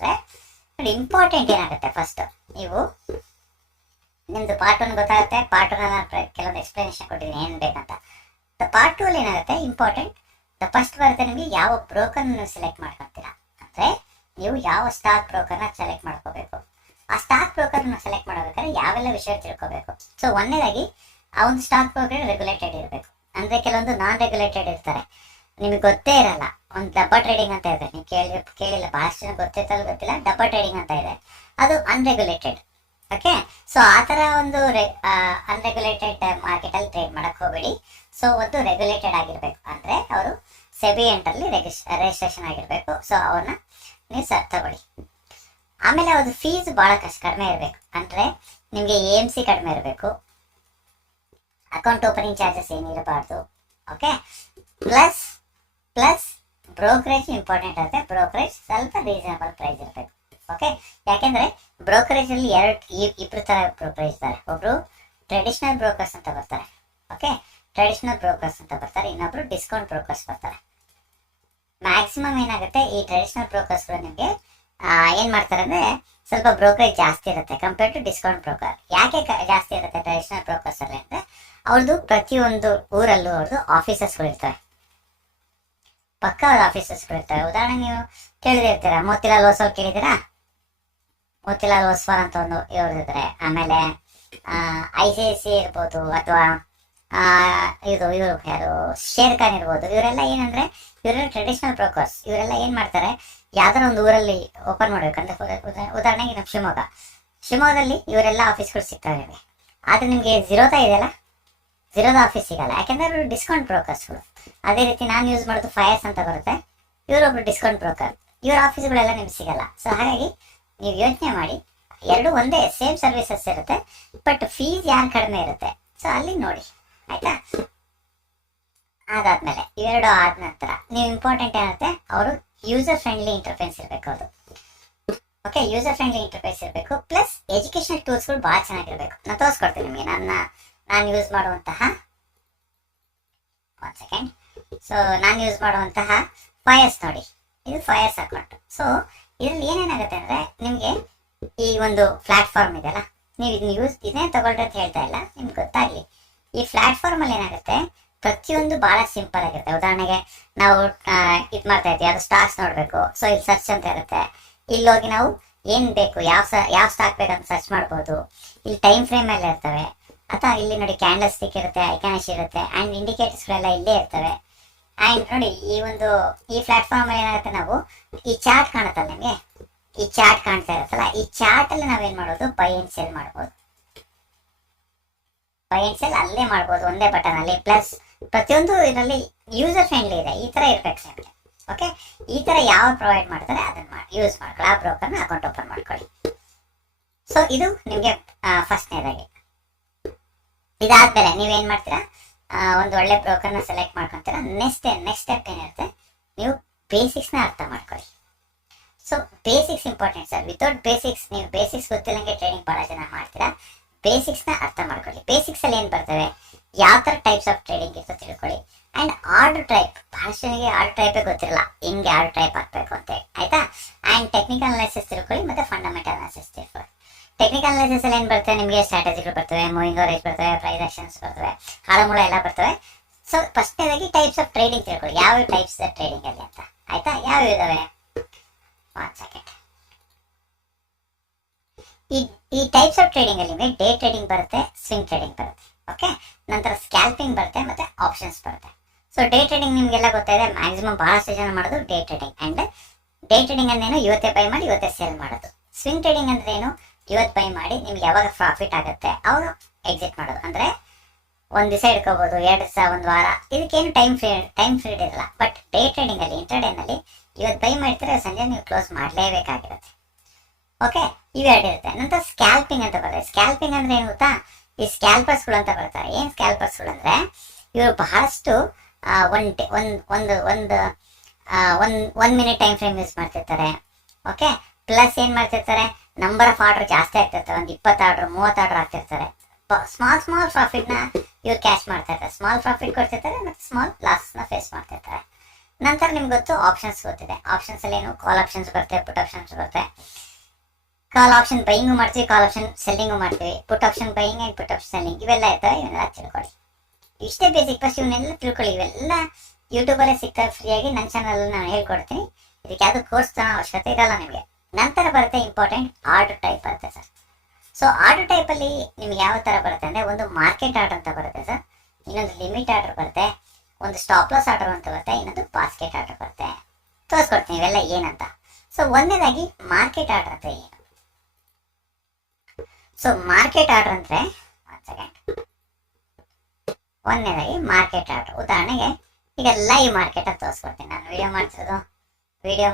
ಅಂದ್ರೆ ನೋಡಿ ಇಂಪಾರ್ಟೆಂಟ್ ಏನಾಗುತ್ತೆ, ಫಸ್ಟ್ ನೀವು ನಿಮ್ದು ಪಾರ್ಟ್ 1 ಗೊತ್ತಾಗುತ್ತೆ. ಪಾರ್ಟ್ 1 ನಾನು ಕೆಲವೊಂದು ಎಕ್ಸ್ಪ್ಲನೇಷನ್ ಕೊಟ್ಟಿದ್ದೀನಿ ಏನು ಬೇಕಂತ. ಪಾರ್ಟ್ 2 ಅಲ್ಲಿ ಏನಾಗುತ್ತೆ ಇಂಪಾರ್ಟೆಂಟ್, ಫಸ್ಟ್ ಬರುತ್ತೆ ನಿಮಗೆ ಯಾವ ಬ್ರೋಕರ್ ನೀವು ಸೆಲೆಕ್ಟ್ ಮಾಡ್ಕೊತೀರಾ. ಅಂದ್ರೆ ನೀವು ಯಾವ ಸ್ಟಾಕ್ ಬ್ರೋಕರ್ನ ಸೆಲೆಕ್ಟ್ ಮಾಡ್ಕೋಬೇಕು. ಆ ಸ್ಟಾಕ್ ಬ್ರೋಕರ್ನ ಸೆಲೆಕ್ಟ್ ಮಾಡಬೇಕಾದ್ರೆ ಯಾವೆಲ್ಲ ವಿಷಯ ತಿಳ್ಕೋಬೇಕು. ಸೊ ಒಂದನೇದಾಗಿ ಆ ಒಂದು ಸ್ಟಾಕ್ ಬ್ರೋಕರ್ ರೆಗ್ಯುಲೇಟೆಡ್ ಇರಬೇಕು. ಅಂದ್ರೆ ಕೆಲವೊಂದು ನಾನ್ ರೆಗ್ಯುಲೇಟೆಡ್ ಇರ್ತಾರೆ, ನಿಮಗೆ ಗೊತ್ತೇ ಇರಲ್ಲ. ಒಂದು ಡಬ್ಬಾ ಟ್ರೇಡಿಂಗ್ ಅಂತ ಇದೆ, ನೀವು ಕೇಳಿಲ್ಲ, ಬಹಳಷ್ಟು ಜನ ಗೊತ್ತಿರ್ತಲ್ಲ ಗೊತ್ತಿಲ್ಲ. ಡಬ್ಬಾ ಟ್ರೇಡಿಂಗ್ ಅಂತ ಇದೆ, ಅದು ಅನ್ರೆಗ್ಯುಲೇಟೆಡ್. ಓಕೆ, ಸೊ ಆ ಥರ ಒಂದು ಅನ್ರೆಗ್ಯುಲೇಟೆಡ್ ಮಾರ್ಕೆಟಲ್ಲಿ ಟ್ರೇಡ್ ಮಾಡಕ್ಕೆ ಹೋಗಬೇಡಿ. ಸೊ ಒಂದು ರೆಗ್ಯುಲೇಟೆಡ್ ಆಗಿರಬೇಕು, ಅಂದರೆ ಅವರು ಸೆಬಿ ಎಂಟಲ್ಲಿ ರಿಜಿಸ್ಟ್ರೇಷನ್ ಆಗಿರಬೇಕು. ಸೊ ಅವ್ರನ್ನ ನೀವು ತಗೊಳ್ಳಿ. ಆಮೇಲೆ ಅದು ಫೀಸ್ ಭಾಳ ಕಡಿಮೆ ಇರಬೇಕು, ಅಂದರೆ ನಿಮಗೆ AMC ಕಡಿಮೆ ಇರಬೇಕು, ಅಕೌಂಟ್ ಓಪನಿಂಗ್ ಚಾರ್ಜಸ್ ಏನಿರಬಾರ್ದು. ಓಕೆ, ಪ್ಲಸ್ ಬ್ರೋಕರೇಜ್ ಇಂಪಾರ್ಟೆಂಟ್ ಆಗುತ್ತೆ. ಬ್ರೋಕರೇಜ್ ಸ್ವಲ್ಪ ರೀಸನಬಲ್ ಪ್ರೈಸ್ ಇರಬೇಕು. ಓಕೆ, ಯಾಕೆಂದ್ರೆ ಬ್ರೋಕರೇಜ್ ಅಲ್ಲಿ ಇಬ್ರು ತರ ಬ್ರೋಕರೇಜ್ ಇದ್ದಾರೆ. ಒಬ್ರು ಟ್ರೆಡಿಷನಲ್ ಬ್ರೋಕರ್ಸ್ ಅಂತ ಬರ್ತಾರೆ. ಓಕೆ, ಟ್ರೆಡಿಷನಲ್ ಬ್ರೋಕರ್ಸ್ ಅಂತ ಬರ್ತಾರೆ. ಇನ್ನೊಬ್ರು ಡಿಸ್ಕೌಂಟ್ ಬ್ರೋಕರ್ಸ್ ಬರ್ತಾರೆ. ಮ್ಯಾಕ್ಸಿಮಮ್ ಏನಾಗುತ್ತೆ, ಈ ಟ್ರೆಡಿಷನಲ್ ಬ್ರೋಕರ್ಸ್ಗಳು ನಿಮಗೆ ಏನ್ ಮಾಡ್ತಾರೆ ಅಂದ್ರೆ ಸ್ವಲ್ಪ ಬ್ರೋಕರೇಜ್ ಜಾಸ್ತಿ ಇರುತ್ತೆ ಕಂಪೇರ್ ಟು ಡಿಸ್ಕೌಂಟ್ ಬ್ರೋಕರ್. ಯಾಕೆ ಜಾಸ್ತಿ ಇರುತ್ತೆ ಟ್ರೆಡಿಷನಲ್ ಬ್ರೋಕರ್ಸ್ ಅಲ್ಲಿ ಅಂದ್ರೆ ಅವ್ರದ್ದು ಪ್ರತಿಯೊಂದು ಊರಲ್ಲೂ ಅವ್ರದ್ದು ಆಫೀಸಸ್ಗಳು ಇರ್ತವೆ, ಪಕ್ಕ ಅವ್ರ ಆಫೀಸಸ್ಗಳು ಇರ್ತವೆ. ಉದಾಹರಣೆ ನೀವು ಕೇಳಿದಿರ್ತೀರಾ, ಮೋತಿಲಾಲ್ ಓಸ್ವಾಲ್ ಕೇಳಿದಿರಾ? ಮೋತಿಲಾಲ್ ಓಸ್ವಾಲ್ ಅಂತ ಒಂದು ಇವ್ರಿದ್ರೆ. ಆಮೇಲೆ ICICI ಇರ್ಬೋದು, ಅಥವಾ ಇವರು ಯಾರು ಶೇರ್ ಖಾನ್ ಇರ್ಬೋದು. ಇವರೆಲ್ಲ ಏನಂದ್ರೆ ಇವರೆಲ್ಲ ಟ್ರೆಡಿಷನಲ್ ಬ್ರೋಕರ್ಸ್. ಇವರೆಲ್ಲ ಏನ್ ಮಾಡ್ತಾರೆ, ಯಾವ್ದಾರ ಒಂದು ಊರಲ್ಲಿ ಓಪನ್ ಮಾಡ್ಬೇಕಂತ, ಉದಾಹರಣೆಗೆ ನಮ್ಮ ಶಿವಮೊಗ್ಗದಲ್ಲಿ ಇವರೆಲ್ಲ ಆಫೀಸ್ಗಳು ಸಿಗ್ತವೆ. ಆದ್ರೆ ನಿಮ್ಗೆ ಜಿರೋದಾ ಇದೆಯಲ್ಲ, ಜಿರೋದ ಆಫೀಸ್ ಸಿಗಲ್ಲ, ಯಾಕೆಂದ್ರೆ ಅವರು ಡಿಸ್ಕೌಂಟ್ ಬ್ರೋಕರ್ಸ್ಗಳು. ಅದೇ ರೀತಿ ನಾನು ಯೂಸ್ ಮಾಡೋದು ಫೈರ್ಸ್ ಅಂತ ಬರುತ್ತೆ, ಇವರೊಬ್ರು ಡಿಸ್ಕೌಂಟ್ ಬ್ರೋಕರ್. ಇವರ ಆಫೀಸ್ಗಳೆಲ್ಲ ನಿಮ್ಗೆ ಸಿಗಲ್ಲ. ಸೊ ಹಾಗಾಗಿ ನೀವು ಯೋಚನೆ ಮಾಡಿ, ಎರಡು ಒಂದೇ ಸೇಮ್ ಸರ್ವಿಸಸ್ ಇರುತ್ತೆ, ಬಟ್ ಫೀಸ್ ಯಾರು ಕಡಿಮೆ ಇರುತ್ತೆ. ಸೊ ಅಲ್ಲಿ ನೋಡಿ, ಆಯ್ತಾ? ಅದಾದ್ಮೇಲೆ ಇವೆರಡು ಆದ ನಂತರ ನೀವು ಇಂಪಾರ್ಟೆಂಟ್ ಏನಿರುತ್ತೆ, ಅವರು ಯೂಸರ್ ಫ್ರೆಂಡ್ಲಿ ಇಂಟರ್ಫೇಸ್ ಇರಬೇಕು. ಅದು ಓಕೆ, ಯೂಸರ್ ಫ್ರೆಂಡ್ಲಿ ಇಂಟರ್ಫೇಸ್ ಇರಬೇಕು. ಪ್ಲಸ್ ಎಜುಕೇಶನಲ್ ಟೂಲ್ಸ್ಗಳು ಭಾಳ ಚೆನ್ನಾಗಿರ್ಬೇಕು. ನಾನು ತೋರಿಸ್ಕೊಡ್ತೀನಿ ನಿಮಗೆ. ನಾನು ಯೂಸ್ ಮಾಡುವಂತಹ, ಒನ್ ಸೆಕೆಂಡ್. ಸೊ ನಾನು ಯೂಸ್ ಮಾಡುವಂತಹ ಫೈರ್ಸ್ ನೋಡಿ, ಇದು ಫೈರ್ಸ್ ಅಕೌಂಟ್. ಸೊ ಇದರಲ್ಲಿ ಏನೇನಾಗುತ್ತೆ ಅಂದ್ರೆ ನಿಮಗೆ ಈ ಒಂದು ಪ್ಲಾಟ್ಫಾರ್ಮ್ ಇದೆಯಲ್ಲ, ನೀವು ಇದನ್ನೇ ತಗೊಳ್ರಿ ಅಂತ ಹೇಳ್ತಾ ಇಲ್ಲ, ನಿಮ್ಗೆ ಗೊತ್ತಾಗ್ಲಿ. ಈ ಪ್ಲಾಟ್ಫಾರ್ಮ್ ಅಲ್ಲಿ ಏನಾಗುತ್ತೆ, ಪ್ರತಿಯೊಂದು ಬಹಳ ಸಿಂಪಲ್ ಆಗಿರುತ್ತೆ. ಉದಾಹರಣೆಗೆ ನಾವು ಇದು ಮಾಡ್ತಾ ಇದ್ದೀವಿ, ಅದು ಸ್ಟಾಕ್ಸ್ ನೋಡಬೇಕು. ಸೊ ಇಲ್ಲಿ ಸರ್ಚ್ ಅಂತ ಇರುತ್ತೆ, ಇಲ್ಲಿ ಹೋಗಿ ನಾವು ಏನ್ ಬೇಕು, ಯಾವ ಸ್ಟಾಕ್ ಬೇಕಂತ ಸರ್ಚ್ ಮಾಡ್ಬೋದು. ಇಲ್ಲಿ ಟೈಮ್ ಫ್ರೇಮ್ ಎಲ್ಲ ಇರ್ತವೆ, ಅಥವಾ ಇಲ್ಲಿ ನೋಡಿ ಕ್ಯಾಂಡಲ್ ಸ್ಟಿಕ್ ಇರುತ್ತೆ, ಐಕಾನಿಶ್ ಇರುತ್ತೆ, ಅಂಡ್ ಇಂಡಿಕೇಟರ್ಸ್ಗಳೆಲ್ಲ ಇಲ್ಲೇ ಇರ್ತವೆ. ಅಂಡ್ ನೋಡಿ ಈ ಪ್ಲಾಟ್ಫಾರ್ಮ್ ಅಲ್ಲಿ ಏನಾಗುತ್ತೆ, ನಾವು ಈ ಚಾರ್ಟ್ ಕಾಣುತ್ತಲ್ಲ ನಿಮಗೆ, ಈ ಚಾರ್ಟ್ ಕಾಣ್ತಾ ಇರುತ್ತಲ್ಲ, ಈ ಚಾರ್ಟ್ ಅಲ್ಲಿ ನಾವೇನ್ ಮಾಡೋದು, ಬೈ ಅಂಡ್ ಸೆಲ್ ಮಾಡ್ಬೋದು. ಬೈ ಅಂಡ್ ಸೆಲ್ ಅಲ್ಲೇ ಮಾಡ್ಬೋದು, ಒಂದೇ ಬಟನ್ ಅಲ್ಲಿ. ಪ್ಲಸ್ ಪ್ರತಿಯೊಂದು ಇದರಲ್ಲಿ ಯೂಸರ್ ಫ್ರೆಂಡ್ಲಿ ಇದೆ, ಈ ತರ ಇರ್ಬೇಕು ನಿಮಗೆ. ಓಕೆ, ಈ ತರ ಯಾವ ಪ್ರೊವೈಡ್ ಮಾಡ್ತಾರೆ ಅದನ್ನ ಯೂಸ್ ಮಾಡ್ಕೊಳ್ಳಿ, ಆ ಬ್ರೋಕರ್ನ ಅಕೌಂಟ್ ಓಪನ್ ಮಾಡ್ಕೊಳ್ಳಿ. ಸೊ ಇದು ನಿಮಗೆ ಫಸ್ಟ್ನೇದಾಗಿ. ಇದಾದ್ಮೇಲೆ ನೀವೇನ್ ಮಾಡ್ತೀರಾ, ಒಂದು ಒಳ್ಳೆ ಬ್ರೋಕರ್ನ ಸೆಲೆಕ್ಟ್ ಮಾಡ್ಕೊಂತೀರಾ. ನೆಕ್ಸ್ಟ್ ಸ್ಟೆಪ್ ಏನಿರುತ್ತೆ, ನೀವು ಬೇಸಿಕ್ಸ್ನ ಅರ್ಥ ಮಾಡ್ಕೊಳ್ಳಿ. So basics important sir. Without basics, ನೀವು ಬೇಸಿಕ್ಸ್ ಗೊತ್ತಿಲ್ಲಂಗೆ ಟ್ರೇಡಿಂಗ್ ಬಹಳ ಜನ ಮಾಡ್ತೀರಾ. ಬೇಸಿಕ್ಸ್ನ ಅರ್ಥ ಮಾಡ್ಕೊಳ್ಳಿ. ಬೇಸಿಕ್ಸ್ ಅಲ್ಲಿ ಏನ್ ಬರ್ತವೆ, ಯಾವ ತರ ಟೈಪ್ಸ್ ಆಫ್ ಟ್ರೇಡಿಂಗ್ ಇರ್ತದೆ ತಿಳ್ಕೊಳ್ಳಿ. ಅಂಡ್ ಆರ್ಡರ್ ಟೈಪ್, ಬಹಳಷ್ಟು ಜನಗೆ ಆರ್ಡರ್ ಟೈಪೇ ಗೊತ್ತಿರಲ್ಲ, ಹೆಂಗೆ ಆರ್ಡರ್ ಟೈಪ್ ಹಾಕ್ಬೇಕು ಅಂತ ಹೇಳಿ, ಆಯ್ತಾ? ಅಂಡ್ ಟೆಕ್ನಿಕಲ್ ಅನಾಲಿಸಿಸ್ ತಿಳ್ಕೊಳ್ಳಿ, ಮತ್ತೆ ಫಂಡಮೆಂಟಲ್ ಅನಾಲಿಸಿಸ್ ತಿಳ್ಕೊಳ್ಳಿ. ಟೆಕ್ನಿಕಲ್ ಅನಾಲಿಸಿಸ್ ಅಲ್ಲಿ ಏನ್ ಬರ್ತವೆ, ನಿಮಗೆ ಸ್ಟ್ರಾಟಜಿಗಳು ಬರ್ತವೆ, ಮೂವಿಂಗ್ ಅವರೇಜ್ ಬರ್ತವೆ, ಪ್ರೈಸ್ ಆಕ್ಷನ್ಸ್ ಬರ್ತವೆ, ಹಾಳಮೂಳ ಎಲ್ಲ ಬರ್ತವೆ. ಸೊ ಫಸ್ಟ್ನೇದಾಗಿ ಟೈಪ್ಸ್ ಆಫ್ ಟ್ರೇಡಿಂಗ್ ತಿಳ್ಕೊಳ್ಳಿ, ಯಾವ ಟೈಪ್ಸ್ ಟ್ರೇಡಿಂಗ್ ಅಲ್ಲಿ ಅಂತ, ಆಯ್ತಾ? ಯಾವ ಇದಾವೆ, ಒನ್ ಸೆಕೆಂಡ್. ಈ ಟೈಪ್ಸ್ ಆಫ್ ಟ್ರೇಡಿಂಗ್ ಅಲ್ಲಿ ನಿಮಗೆ ಡೇ ಟ್ರೇಡಿಂಗ್ ಬರುತ್ತೆ, ಸ್ವಿಂಗ್ ಟ್ರೇಡಿಂಗ್ ಬರುತ್ತೆ. ಓಕೆ, ನಂತರ ಸ್ಕ್ಯಾಲ್ಪಿಂಗ್ ಬರುತ್ತೆ, ಮತ್ತೆ ಆಪ್ಷನ್ಸ್ ಬರುತ್ತೆ. ಸೊ ಡೇ ಟ್ರೇಡಿಂಗ್ ನಿಮ್ಗೆಲ್ಲ ಗೊತ್ತಾಯಿದೆ, ಮ್ಯಾಕ್ಸಿಮಮ್ ಬಹಳಷ್ಟು ಜನ ಮಾಡೋದು day trading. And day trading ಅಂದ್ರೇನು, ಇವತ್ತೇ ಬೈ ಮಾಡಿ ಇವತ್ತೇ ಸೇಲ್ ಮಾಡೋದು. ಸ್ವಿಂಗ್ ಟ್ರೇಡಿಂಗ್ ಅಂದ್ರೆ ಏನು, ಇವತ್ತು ಬೈ ಮಾಡಿ ನಿಮ್ಗೆ ಯಾವಾಗ ಪ್ರಾಫಿಟ್ ಆಗುತ್ತೆ ಅವಾಗ ಎಕ್ಸಿಟ್ ಮಾಡೋದು. ಅಂದ್ರೆ ಒಂದ್ ದಿವಸ ಇಟ್ಕೋಬಹುದು, 2 ದಿವಸ, ಒಂದು ವಾರ, ಇದಕ್ಕೇನು ಟೈಮ್ ಫ್ರೀಡ್ ಇರಲ್ಲ. ಬಟ್ ಡೇ ಟ್ರೇಡಿಂಗ್ ಅಲ್ಲಿ, ಇಂಟರ್ಡೇನಲ್ಲಿ ಇವತ್ತು ಬೈ ಮಾಡ್ತಾರೆ, ಸಂಜೆ ನೀವು ಕ್ಲೋಸ್ ಮಾಡಲೇಬೇಕಾಗಿರುತ್ತೆ. ಓಕೆ, ಇವೆರಡು ಇರುತ್ತೆ. ನಂತರ ಸ್ಕ್ಯಾಲ್ಪಿಂಗ್ ಅಂತ ಬರುತ್ತೆ. ಸ್ಕ್ಯಾಲ್ಪಿಂಗ್ ಅಂದ್ರೆ ಏನು ಗೊತ್ತಾ, ಈ ಸ್ಕ್ಯಾಲ್ಪರ್ಸ್ಗಳು ಅಂತ ಬರ್ತಾರೆ. ಏನ್ ಸ್ಕ್ಯಾಲ್ಪರ್ಸ್ಗಳು ಅಂದ್ರೆ ಇವರು ಬಹಳಷ್ಟು ಒಂದು ಮಿನಿಟ್ ಟೈಮ್ ಫ್ರೇಮ್ ಯೂಸ್ ಮಾಡ್ತಿರ್ತಾರೆ. ಓಕೆ, ಪ್ಲಸ್ ಏನ್ ಮಾಡ್ತಿರ್ತಾರೆ, ನಂಬರ್ ಆಫ್ ಆರ್ಡರ್ ಜಾಸ್ತಿ ಆಗ್ತಿರ್ತಾರೆ, ಒಂದು 20 ಆರ್ಡರ್ 30 ಆರ್ಡರ್ ಆಗ್ತಿರ್ತಾರೆ. ಸ್ಮಾಲ್ ಪ್ರಾಫಿಟ್ ನ ಇವ್ರು ಕ್ಯಾಶ್ ಮಾಡ್ತಾ ಇರ್ತಾರೆ, ಸ್ಮಾಲ್ ಪ್ರಾಫಿಟ್ ಕೊಡ್ತಿರ್ತಾರೆ, ಮತ್ತೆ ಸ್ಮಾಲ್ ಲಾಸ್ ನ ಫೇಸ್ ಮಾಡ್ತಿರ್ತಾರೆ. ನಂತರ ನಿಮ್ಗೆ ಗೊತ್ತು ಆಪ್ಷನ್ಸ್ ಗೊತ್ತಿದೆ. ಆಪ್ಷನ್ಸ್ ಅಲ್ಲಿ ಏನು ಕಾಲ್ ಆಪ್ಷನ್ಸ್ ಬರುತ್ತೆ, ಪುಟ್ ಆಪ್ಷನ್ಸ್ ಬರುತ್ತೆ. ಕಾಲ್ ಆಪ್ಷನ್ ಬೈಯಿಂಗು ಮಾಡ್ತೀವಿ, ಕಾಲ್ ಆಪ್ಷನ್ ಸೆಲ್ಲಿಂಗು ಮಾಡ್ತೀವಿ, ಪುಟ್ option buying and put option selling ಇವೆಲ್ಲ ಇರ್ತವೆ. ಇವನ್ನೆಲ್ಲ ತಿಳ್ಕೊಳ್ಳಿ. ಇಷ್ಟೇ ಬೇಸಿಕ್. ಫಸ್ಟ್ ಇವನ್ನೆಲ್ಲ ತಿಳ್ಕೊಳ್ಳಿ. ಇವೆಲ್ಲ ಯೂಟ್ಯೂಬಲ್ಲೇ ಸಿಗ್ತವೆ ಫ್ರೀಯಾಗಿ. ನನ್ನ ಚಾನಲ್ ನಾನು ಹೇಳ್ಕೊಡ್ತೀನಿ. ಇದಕ್ಕೆ ಯಾವುದು ಕೋರ್ಸ್ ತಗೊಳ್ಳೋ ಅವಶ್ಯಕತೆ ಇರಲ್ಲ ನಿಮಗೆ. ನಂತರ ಬರುತ್ತೆ ಇಂಪಾರ್ಟೆಂಟ್ ಆರ್ಡರ್ ಟೈಪ್ ಬರುತ್ತೆ ಸರ್. ಸೊ ಆರ್ಡರ್ ಟೈಪಲ್ಲಿ ನಿಮ್ಗೆ ಯಾವ ಥರ ಬರುತ್ತೆ ಅಂದರೆ, ಒಂದು ಮಾರ್ಕೆಟ್ ಆರ್ಡರ್ ಅಂತ ಬರುತ್ತೆ ಸರ್, ಇನ್ನೊಂದು ಲಿಮಿಟ್ ಆರ್ಡರ್ ಬರುತ್ತೆ, ಒಂದು ಸ್ಟಾಪ್ ಲಾಸ್ ಆರ್ಡರ್ ಅಂತ ಬರುತ್ತೆ, ಇನ್ನೊಂದು ಬಾಸ್ಕೆಟ್ ಆರ್ಡರ್ ಬರುತ್ತೆ. ತೋರಿಸ್ಕೊಡ್ತೀನಿ ಇವೆಲ್ಲ ಏನಂತ. ಸೊ ಒಂದನೇದಾಗಿ ಮಾರ್ಕೆಟ್ ಆರ್ಡರ್ ಅಂತ ಏನು? ಸೊ ಮಾರ್ಕೆಟ್ ಆರ್ಡರ್ ಅಂದರೆ ಒಂದು ಸೆಕೆಂಡ್. ಒಂದನೇದಾಗಿ ಮಾರ್ಕೆಟ್ ಆರ್ಡರ್, ಉದಾಹರಣೆಗೆ ಈಗ ಲೈವ್ ಮಾರ್ಕೆಟ್ ಅಂತ ತೋರಿಸ್ಕೊಡ್ತೀನಿ. ನಾನು ವಿಡಿಯೋ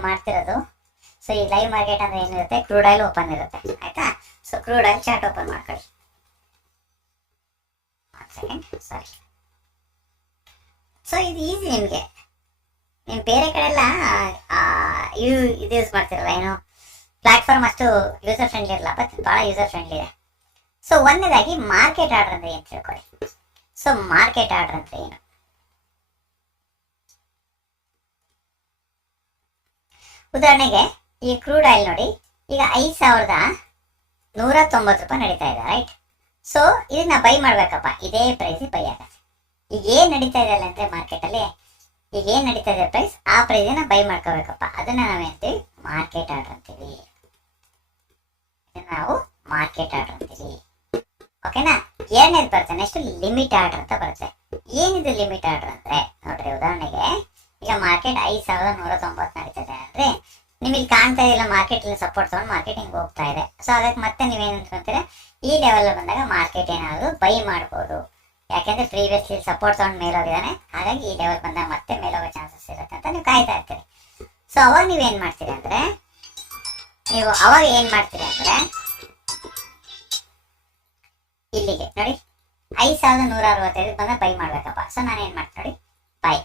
ಮಾಡ್ತಿರೋದು. ಸೊ ಈ ಲೈವ್ ಮಾರ್ಕೆಟ್ ಅಂದ್ರೆ ಏನಿರುತ್ತೆ, ಕ್ರೂಡ್ ಆಯಿಲ್ ಓಪನ್ ಇರುತ್ತೆ, ಆಯ್ತಾ? So crude oil chart open ಮಾಡ್ಕೊಳ್ಳಿ. ಒಂದು ಸೆಕೆಂಡ್, ಸಾರಿ. ಸೊ ಇದು ಈಸಿ ನಿಮಗೆ. ನೀವು ಬೇರೆ ಕಡೆ ಎಲ್ಲ ಇದು ಯೂಸ್ ಮಾಡ್ತಿರಲ್ಲ, ಏನು ಪ್ಲಾಟ್ಫಾರ್ಮ್ ಅಷ್ಟು ಯೂಸರ್ ಫ್ರೆಂಡ್ಲಿ ಇರಲ್ಲ, ಬಟ್ ಭಾಳ ಯೂಸರ್ ಫ್ರೆಂಡ್ಲಿ ಇದೆ. ಸೊ ಒಂದನೇದಾಗಿ ಮಾರ್ಕೆಟ್ ಆರ್ಡರ್ ಅಂದ್ರೆ ಏನು ತಿಳ್ಕೊಳ್ಳಿ. ಸೊ ಮಾರ್ಕೆಟ್ ಆರ್ಡರ್ ಅಂದ್ರೆ ಏನು? ಉದಾಹರಣೆಗೆ ಈ ಕ್ರೂಡ್ ಆಯಿಲ್ ನೋಡಿ, ಈಗ 5,190 ರೂಪಾಯಿ ನಡೀತಾ ಇದೆ, ರೈಟ್? ಸೊ ಇದನ್ನ ಬೈ ಮಾಡ್ಬೇಕಪ್ಪ, ಇದೇ ಪ್ರೈಸ್ ಬೈ ಆಗತ್ತೆ. ಈಗ ಏನ್ ನಡೀತಾ ಇದೆ ಅಂದ್ರೆ ಮಾರ್ಕೆಟಲ್ಲಿ, ಈಗ ಏನ್ ನಡೀತಾ ಇದೆ ಪ್ರೈಸ್, ಆ ಪ್ರೈಸ್ನ ಬೈ ಮಾಡ್ಕೋಬೇಕಪ್ಪ. ಅದನ್ನ ನಾವೇಂತೀವಿ ಮಾರ್ಕೆಟ್ ಆರ್ಡರ್ ಅಂತೀವಿ. ನಾವು ಮಾರ್ಕೆಟ್ ಆರ್ಡರ್ ಅಂತೀವಿ. ಓಕೆನಾ? ಎರಡನೇದು ಬರುತ್ತೆ ನೆಕ್ಸ್ಟ್ ಲಿಮಿಟ್ ಆರ್ಡರ್ ಅಂತ ಬರುತ್ತೆ. ಏನಿದು ಲಿಮಿಟ್ ಆರ್ಡರ್ ಅಂದ್ರೆ ನೋಡ್ರಿ, ಉದಾಹರಣೆಗೆ ಈಗ ಮಾರ್ಕೆಟ್ 5,190 ನಡೀತಾ ಇದೆ ಅಂದ್ರೆ, ನಿಮಗೆ ಕಾಣ್ತಾ ಇದೆಯಲ್ಲ ಮಾರ್ಕೆಟ್ ಅಲ್ಲಿ ಸಪೋರ್ಟ್ ತಗೊಂಡು ಮಾರ್ಕೆಟ್ ಹಿಂಗೆ ಹೋಗ್ತಾ ಇದೆ. ಸೊ ಅದಕ್ಕೆ ಮತ್ತೆ ನೀವೇನು ಅನ್ಕೊಂತೀರಾ, ಈ ಲೆವೆಲ್ ಬಂದಾಗ ಮಾರ್ಕೆಟ್ ಏನಾದ್ರು ಬೈ ಮಾಡ್ಬೋದು. ಯಾಕೆಂದ್ರೆ ಪ್ರೀವಿಯಸ್ಲಿ ಸಪೋರ್ಟ್ ತಗೊಂಡು ಮೇಲೆ ಹೋಗಿದ್ದಾನೆ, ಹಾಗಾಗಿ ಈ ಲೆವೆಲ್ ಬಂದಾಗ ಮತ್ತೆ ಮೇಲೆ ಹೋಗೋ ಚಾನ್ಸಸ್ ಇರುತ್ತೆ ಅಂತ ನೀವು ಕಾಯ್ತಾ ಇರ್ತೀರಿ. ಸೊ ಅವಾಗ ನೀವೇನ್ ಮಾಡ್ತೀರಿ ಅಂದ್ರೆ, ಇಲ್ಲಿಗೆ ನೋಡಿ 5,165 ಬಂದ ಬೈ ಮಾಡ್ಬೇಕಪ್ಪ. ಸೊ ನಾನು ಏನ್ ಮಾಡ್ತೀನಿ ನೋಡಿ, ಬೈ.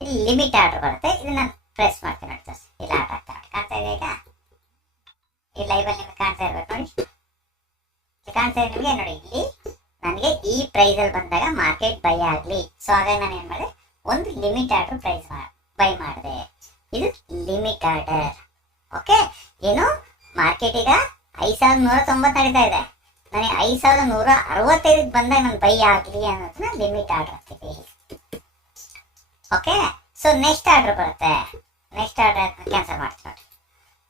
ಇಲ್ಲಿ ಲಿಮಿಟ್ ಆರ್ಡರ್ ಬರುತ್ತೆ, ಇದನ್ನ ಪ್ರೆಸ್ ಮಾಡ್ತೀನಿ ನೋಡಿ. ಇಲ್ಲ ಆರ್ಡರ್ ಆಗ್ತಾ ಕಾಣ್ತಾ ಇದೆ. ಈಗ ಈ ಲೈವ್ ಅಲ್ಲಿ ನಿಮ್ಗೆ ಕಾಣ್ತಾ ಇರ್ಬೇಕು ನೋಡಿ, ಕಾಣ್ತಾ ಇದೆ ನಿಮಗೆ ನೋಡಿ. ಇಲ್ಲಿ ನನಗೆ ಈ ಪ್ರೈಸ್ ಅಲ್ಲಿ ಬಂದಾಗ ಮಾರ್ಕೆಟ್ ಬೈ ಆಗ್ಲಿ, ಸೊ ಹಾಗಾಗಿ ನಾನು ಏನ್ ಮಾಡಿದೆ, ಒಂದು ಲಿಮಿಟ್ ಆರ್ಡರ್ ಪ್ರೈಸ್ ಬೈ ಮಾಡಿದೆ. ಇದು ಲಿಮಿಟ್ ಆರ್ಡರ್. ಓಕೆ? ಏನು ಮಾರ್ಕೆಟ್ ಈಗ 5,190 ನಡೀತಾ ಇದೆ, ನನಗೆ 5,165 ಬಂದಾಗ ನಾನು ಬೈ ಆಗ್ಲಿ ಅನ್ನೋದನ್ನ ಲಿಮಿಟ್ ಆರ್ಡರ್ ಅಂತೀವಿ. ಓಕೆ? ಸೊ ನೆಕ್ಸ್ಟ್ ಆರ್ಡರ್ ಬರುತ್ತೆ. ನೆಕ್ಸ್ಟ್ ಆರ್ಡರ್ ಕ್ಯಾನ್ಸಲ್ ಮಾಡ್ತೀನಿ ನೋಡಿ.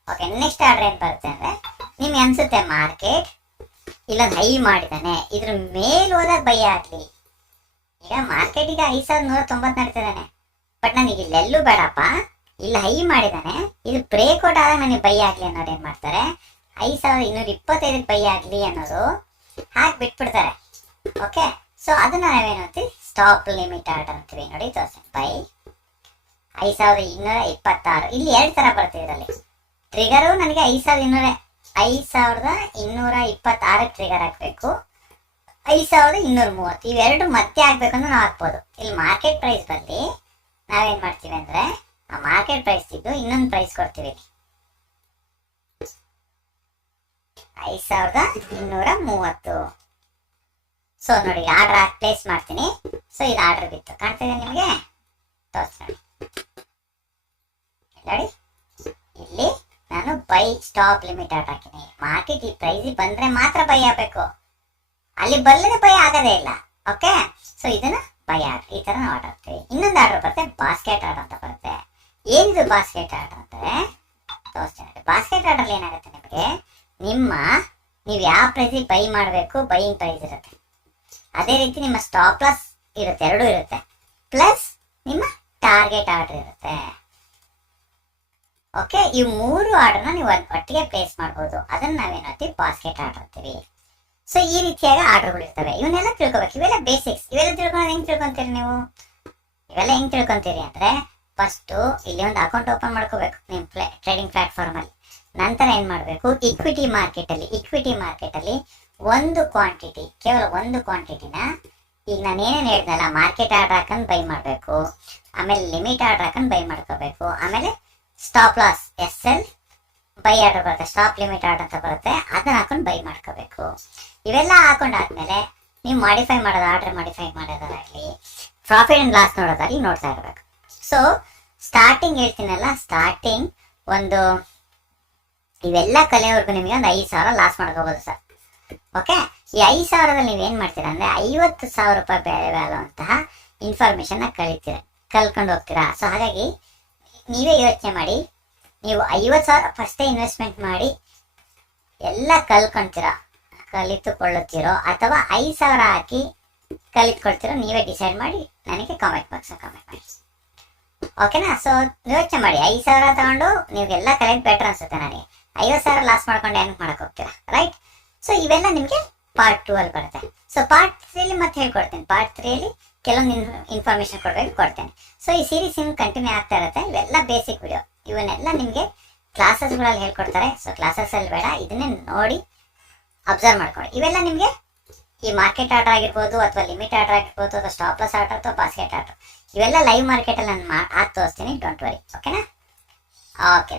ಓಕೆ, ನೆಕ್ಸ್ಟ್ ಆರ್ಡರ್ ಏನ್ ಬರುತ್ತೆ ಅಂದ್ರೆ, ನಿಮ್ಗೆ ಅನ್ಸುತ್ತೆ ಮಾರ್ಕೆಟ್ ಇಲ್ಲೊಂದು ಹೈ ಮಾಡಿದ್ದಾನೆ, ಇದ್ರ ಮೇಲ್ ಹೋದಾಗ ಬೈ ಆಗ್ಲಿ. ಈಗ ಮಾರ್ಕೆಟ್ ಈಗ 5,190 ನಡೀತಿದ್ದಾನೆ, ಬಟ್ ನನಗೆ ಇಲ್ಲೆಲ್ಲೂ ಬೇಡಪ್ಪ, ಇಲ್ಲಿ ಹೈ ಮಾಡಿದ್ದಾನೆ, ಇದು ಬ್ರೇಕ್ಔಟ್ ಆದಾಗ ನನಗೆ ಬೈ ಆಗ್ಲಿ ಅನ್ನೋರು ಏನ್ ಮಾಡ್ತಾರೆ, 5,225 ಬೈ ಆಗ್ಲಿ ಅನ್ನೋದು ಹಾಕಿ ಬಿಟ್ಬಿಡ್ತಾರೆ. ಓಕೆ? ಸೊ ಅದನ್ನ ನಾವೇನು ಅಂತೀವಿ, ಸ್ಟಾಪ್ ಲಿಮಿಟ್ ಆರ್ಡರ್ ಅಂತೀವಿ. ನೋಡಿ ತೋರಿಸಿ, ಬೈ 5,226. ಇಲ್ಲಿ 2 ತರ ಬರುತ್ತೆ ಇದರಲ್ಲಿ. ಟ್ರಿಗರು ನನಗೆ 5,226 ಟ್ರಿಗರ್ ಹಾಕ್ಬೇಕು, 5,230 ಇವೆರಡು ಮತ್ತೆ ಹಾಕ್ಬೇಕು ಅಂದ್ರೆ ನಾವು ಹಾಕ್ಬೋದು. ಇಲ್ಲಿ ಮಾರ್ಕೆಟ್ ಪ್ರೈಸ್ ಬಲ್ಲಿ ನಾವೇನ್ ಮಾಡ್ತೀವಿ ಅಂದ್ರೆ, ಆ ಮಾರ್ಕೆಟ್ ಪ್ರೈಸ್ ಇದ್ದು ಇನ್ನೊಂದು ಪ್ರೈಸ್ ಕೊಡ್ತೀವಿ, 5,230. ಸೊ ನೋಡಿ, ಆರ್ಡರ್ ಪ್ಲೇಸ್ ಮಾಡ್ತೀನಿ. ಸೊ ಇದು ಆರ್ಡರ್ ಬಿತ್ತು, ಕಾಣ್ತಿದೆ ನಿಮಗೆ? ತೋರಿಸಿ ನೋಡಿ, ಇಲ್ಲಿ ನಾನು ಬೈ ಸ್ಟಾಪ್ ಲಿಮಿಟ್ ಆರ್ಡರ್ ಹಾಕಿನಿ. ಮಾರ್ಕೆಟ್ ಈ ಪ್ರೈಸ್ ಬಂದ್ರೆ ಮಾತ್ರ ಬೈ ಆಗ್ಬೇಕು, ಅಲ್ಲಿ ಬಲ್ಲದೆ ಬೈ ಆಗೋದೇ ಇಲ್ಲ. ಓಕೆ? ಸೊ ಇದನ್ನ ಬೈ ಆರ್ಡರ್, ಈ ತರ ನಾವು ಆರ್ಡರ್ ಹಾಕ್ತೀವಿ. ಇನ್ನೊಂದು ಆರ್ಡರ್ ಬರುತ್ತೆ ಬಾಸ್ಕೆಟ್ ಆರ್ಡರ್ ಅಂತ ಬರುತ್ತೆ. ಏನಿದು ಬಾಸ್ಕೆಟ್ ಆರ್ಡರ್ ಅಂದ್ರೆ ತೋರಿಸ್ತೀನಿ. ಬಾಸ್ಕೆಟ್ ಆರ್ಡರ್ ಏನಾಗುತ್ತೆ, ನಿಮಗೆ ನೀವು ಯಾವ ಪ್ರೈಸ್ ಬೈ ಮಾಡಬೇಕು, ಬೈಯಿಂಗ್ ಪ್ರೈಸ್ ಇರುತ್ತೆ, ಅದೇ ರೀತಿ ನಿಮ್ಮ ಸ್ಟಾಪ್ ಲಾಸ್ ಇರುತ್ತೆ, ಎರಡೂ ಇರುತ್ತೆ, ಪ್ಲಸ್ ನಿಮ್ಮ ಟಾರ್ಗೆಟ್ ಆರ್ಡರ್ ಇರುತ್ತೆ. ಓಕೆ? ಈ 3 ಆರ್ಡರ್ನ ನೀವು ಒಟ್ಟಿಗೆ ಪ್ಲೇಸ್ ಮಾಡ್ಬೋದು. ಅದನ್ನ ನಾವೇನು ಅಂತೀವಿ, ಬಾಸ್ಕೆಟ್ ಆರ್ಡರ್ ಅಂತೀವಿ. ಸೊ ಈ ರೀತಿಯಾಗಿ ಆರ್ಡರ್ಗಳು ಇರ್ತವೆ. ಇವನ್ನೆಲ್ಲ ತಿಳ್ಕೊಬೇಕು. ಇವೆಲ್ಲ ಬೇಸಿಕ್ಸ್. ಇವೆಲ್ಲ ತಿಳ್ಕೊಂಡು ಹೆಂಗ್ ತಿಳ್ಕೊಂತೀರಿ ನೀವು? ಇವೆಲ್ಲ ಹೆಂಗ್ ತಿಳ್ಕೊಂತೀರಿ ಅಂದ್ರೆ, ಫಸ್ಟ್ ಇಲ್ಲಿ ಒಂದು ಅಕೌಂಟ್ ಓಪನ್ ಮಾಡ್ಕೋಬೇಕು ನಿಮ್ಮ ಟ್ರೇಡಿಂಗ್ ಪ್ಲಾಟ್ಫಾರ್ಮ್ ಅಲ್ಲಿ. ನಂತರ ಏನ್ ಮಾಡಬೇಕು, ಇಕ್ವಿಟಿ ಮಾರ್ಕೆಟ್ ಅಲ್ಲಿ ಒಂದು ಕ್ವಾಂಟಿಟಿ, ಕೇವಲ ಒಂದು ಕ್ವಾಂಟಿಟಿನ, ಈಗ ನಾನು ಏನೇನು ಹೇಳ್ದಲ್ಲ, ಮಾರ್ಕೆಟ್ ಆರ್ಡರ್ ಹಾಕೊಂಡು ಬೈ ಮಾಡಬೇಕು, ಆಮೇಲೆ ಲಿಮಿಟ್ ಆರ್ಡರ್ ಹಾಕೊಂಡು ಬೈ ಮಾಡ್ಕೋಬೇಕು, ಆಮೇಲೆ stop loss SL by order ಬರುತ್ತೆ, ಸ್ಟಾಪ್ ಲಿಮಿಟ್ ಆರ್ಡರ್ ಅಂತ ಬರುತ್ತೆ, ಅದನ್ನ ಹಾಕೊಂಡು ಬೈ ಮಾಡ್ಕೋಬೇಕು. ಇವೆಲ್ಲ ಹಾಕೊಂಡಾದ್ಮೇಲೆ ನೀವು ಆರ್ಡರ್ ಮಾಡಿಫೈ ಮಾಡೋದಾಗಲಿ, ಪ್ರಾಫಿಟ್ ಅಂಡ್ ಲಾಸ್ ನೋಡೋದಾಗಲಿ ನೋಡ್ತಾ ಇರಬೇಕು. ಸೊ ಸ್ಟಾರ್ಟಿಂಗ್ ಹೇಳ್ತೀನಲ್ಲ, ಸ್ಟಾರ್ಟಿಂಗ್ ಒಂದು ಇವೆಲ್ಲ ಕಲಿಯೋವರೆಗೂ ನಿಮಗೆ ಒಂದು 5,000 ಲಾಸ್ ಮಾಡ್ಕೋಬೋದು ಸರ್. ಓಕೆ, ಈ 5,000ದಲ್ಲಿ ನೀವೇನು ಮಾಡ್ತೀರಾ ಅಂದರೆ 50,000 ರೂಪಾಯಿ ಬೆಲೆ ಬಾಳುವಂತಹ ಇನ್ಫಾರ್ಮೇಷನ್ನ ಕಲ್ಕೊಂಡು ಹೋಗ್ತೀರಾ. ಸೊ ಹಾಗಾಗಿ ನೀವೇ ಯೋಚನೆ ಮಾಡಿ, ನೀವು 50,000 ಫಸ್ಟೇ ಇನ್ವೆಸ್ಟ್ಮೆಂಟ್ ಮಾಡಿ ಎಲ್ಲ ಕಲಿತುಕೊಳ್ಳುತ್ತೀರೋ ಅಥವಾ 5,000 ಹಾಕಿ ಕಲಿತ್ಕೊಳ್ತೀರೋ ನೀವೇ ಡಿಸೈಡ್ ಮಾಡಿ ನನಗೆ ಕಾಮೆಂಟ್ ಬಾಕ್ಸ್ ಕಾಮೆಂಟ್ ಮಾಡಿ. ಓಕೆನಾ? ಸೊ ಯೋಚನೆ ಮಾಡಿ, 5,000 ತಗೊಂಡು ನೀವೆಲ್ಲ ಕಲಿಯೋದು ಬೆಟರ್ ಅನ್ಸುತ್ತೆ. ನನಗೆ 50,000 ಲಾಸ್ ಮಾಡ್ಕೊಂಡು ಹೆಂಗೆ ಮಾಡಕ್ಕೆ ಹೋಗ್ತೀರಾ, ರೈಟ್? ಸೊ ಇವೆಲ್ಲ ನಿಮಗೆ ಪಾರ್ಟ್ 2 ಅಲ್ಲಿ ಬರುತ್ತೆ. ಸೊ ಪಾರ್ಟ್ 3 ಮತ್ತೆ ಹೇಳ್ಕೊಡ್ತೀನಿ. ಪಾರ್ಟ್ 3 ಕೆಲವೊಂದು ಇನ್ಫಾರ್ಮೇಶನ್ ಕೊಡ್ತೇನೆ. ಸೊ ಈ ಸೀರೀಸ್ ನಿಮ್ಗೆ ಕಂಟಿನ್ಯೂ ಆಗ್ತಾ ಇರುತ್ತೆ. ಇವೆಲ್ಲ ಬೇಸಿಕ್ ವಿಡಿಯೋ, ಇವನ್ನೆಲ್ಲ ನಿಮಗೆ ಕ್ಲಾಸಸ್ಗಳಲ್ಲಿ ಹೇಳ್ಕೊಡ್ತಾರೆ. ಸೊ ಕ್ಲಾಸಸ್ಸಲ್ಲಿ ಬೇಡ, ಇದನ್ನೇ ನೋಡಿ ಅಬ್ಸರ್ವ್ ಮಾಡ್ಕೊಳ್ಳಿ. ಇವೆಲ್ಲ ನಿಮಗೆ ಈ ಮಾರ್ಕೆಟ್ ಆರ್ಡರ್ ಆಗಿರ್ಬೋದು ಅಥವಾ ಲಿಮಿಟ್ ಆರ್ಡರ್ ಆಗಿರ್ಬೋದು ಅಥವಾ ಸ್ಟಾಪ್ ಲಾಸ್ ಆರ್ಡರ್ ಅಥವಾ ಬಾಸ್ಕೆಟ್ ಆರ್ಡರ್, ಇವೆಲ್ಲ ಲೈವ್ ಮಾರ್ಕೆಟಲ್ಲಿ ನಾನು ತೋರಿಸ್ತೀನಿ. Don't worry. ಓಕೆನಾ? ಓಕೆ.